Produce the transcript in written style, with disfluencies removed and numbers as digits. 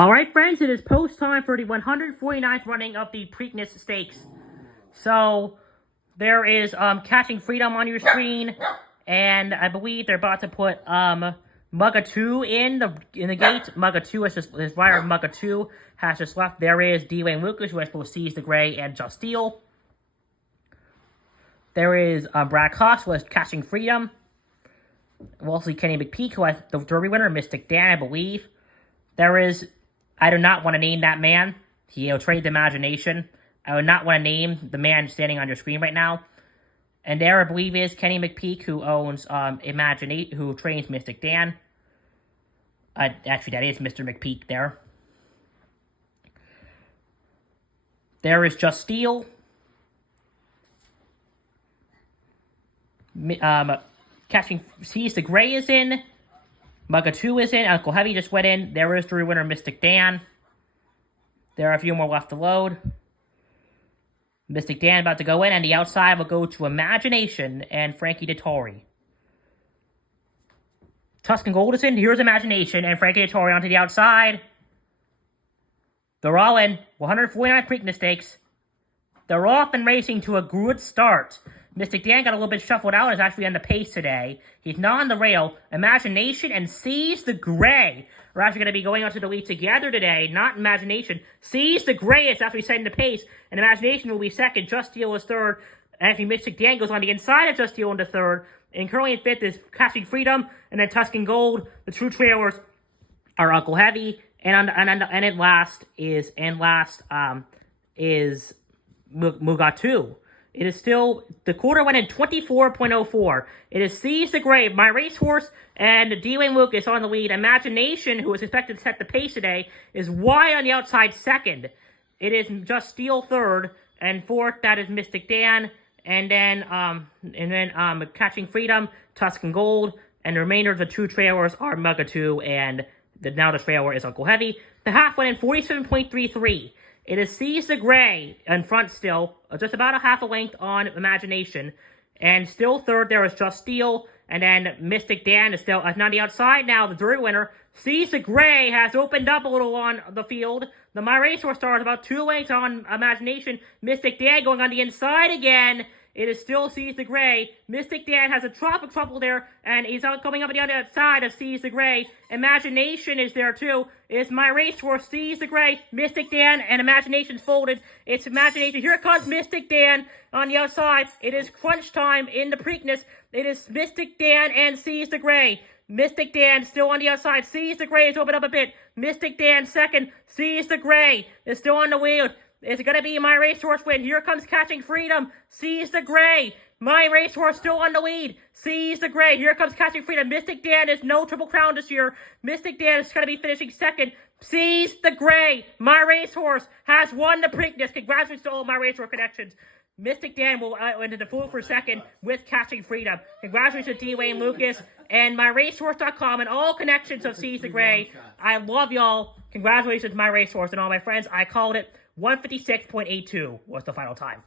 Alright friends, it is post time for the 149th running of the Preakness Stakes. So, there is Catching Freedom on your screen, and I believe they're about to put Mugga 2 in the gate. Mugga 2 is just, his rider Mugga 2 has just left. There is D-Wayne Lucas, who has both Seize the Gray and Just Steal. There is Brad Cox, who has Catching Freedom. We'll also see Kenny McPeak, who has the Derby winner, Mystic Dan, I believe. There is, I do not want to name that man. He'll trade the imagination. I would not want to name the man standing on your screen right now. And there, I believe, is Kenny McPeak, who owns who trains Mystic Dan. Actually, that is Mr. McPeak there. There is Just Steal. Catching Seize the Gray is in. Mugga 2 is in. Uncle Heavy just went in. There is the winner, Mystic Dan. There are a few more left to load. Mystic Dan about to go in, and the outside will go to Imagination and Frankie Dettori. Tuscan Gold is in. Here's Imagination and Frankie Dettori onto the outside. They're all in. 149 Preakness Stakes. They're off and racing to a good start. Mystic Dan got a little bit shuffled out and is actually on the pace today. He's not on the rail. Imagination and Seize the Gray are actually going to be going onto the lead together today. Not Imagination. Seize the Gray is actually setting the pace. And Imagination will be second. Just Steal is third. Actually, Mystic Dan goes on the inside of Just Steal into third. And currently in fifth is Catching Freedom. And then Tuscan Gold. The true trailers are Uncle Heavy. And in last is Mugga 2. It is still, the quarter went in 24.04. It is Seize the Gray, my racehorse, and D-Wayne Lucas on the lead. Imagination, who is expected to set the pace today, is wide on the outside second. It is Just Steal third, and fourth, that is Mystic Dan, and then Catching Freedom, Tuscan Gold, and the remainder of the two trailers are Mugga 2, and now the trailer is Uncle Heavy. The half went in 47.33. It is Seize the Gray in front still, just about a half a length on Imagination. And still third there is Just Steal, and then Mystic Dan is still on the outside now, the Derby winner. Seize the Gray has opened up a little on the field. The My Racehorse Star is about 2 lengths on Imagination. Mystic Dan going on the inside again. It is still Seize the Gray. Mystic Dan has a drop of trouble there, and he's coming up on the other side of Seize the Gray. Imagination is there too. It's My Racehorse, Seize the Gray, Mystic Dan, and Imagination's folded. It's Imagination. Here comes Mystic Dan on the outside. It is crunch time in the Preakness. It is Mystic Dan and Seize the Gray. Mystic Dan still on the outside. Seize the Gray has opened up a bit. Mystic Dan second. Seize the Gray is still on the wheel. It's going to be My Racehorse win. Here comes Catching Freedom. Seize the Gray. My Racehorse still on the lead. Seize the Gray. Here comes Catching Freedom. Mystic Dan is no Triple Crown this year. Mystic Dan is going to be finishing second. Seize the Gray. My Racehorse has won the Preakness. Congratulations to all My Racehorse connections. Mystic Dan will enter the pool for second with Catching Freedom. Congratulations to D-Wayne Lucas and MyRacehorse.com and all connections of Seize the Gray. I love y'all. Congratulations to My Racehorse and all my friends. I called it. 156.82 was the final time.